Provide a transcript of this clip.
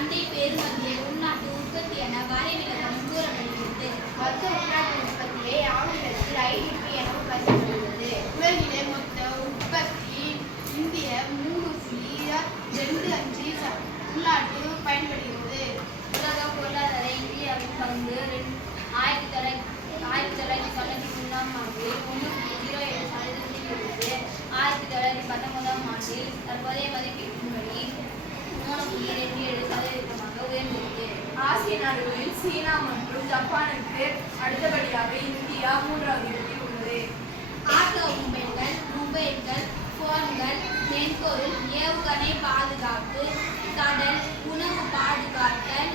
சந்தை பெறுமதியை உள்நாட்டு உற்பத்தி என வரைவிலக்கணம் கூறப்படுகிறது. மொத்த உள்நாட்டு உற்பத்தியை ஆங்கிலத்தில் IDP எனவும் கருதப்படுகிறது. உலகிலே மொத்த உற்பத்தி இந்திய 3.25 உள்நாட்டு பயன்படுகிறது. உலக பொருளாதார இந்தியாவின் பங்கு 1993ஆம் ஆண்டில் 1.07% இருந்தது. 1919ஆம் ஆண்டில் தற்போதைய மதிப்பீட்டின்படி 3.27% உயர்ந்தது. ஆசிய நாடுகளில் சீனா மற்றும் ஜப்பானுக்கு அடுத்தபடியாக இந்தியா 3வது இடத்தில் உள்ளது. ஆட்டோமொபைல்கள், போன்கள், மென்பொருள், ஏவுகணை பாதுகாப்பு, கடல், உணவு பாதுகாத்தல்,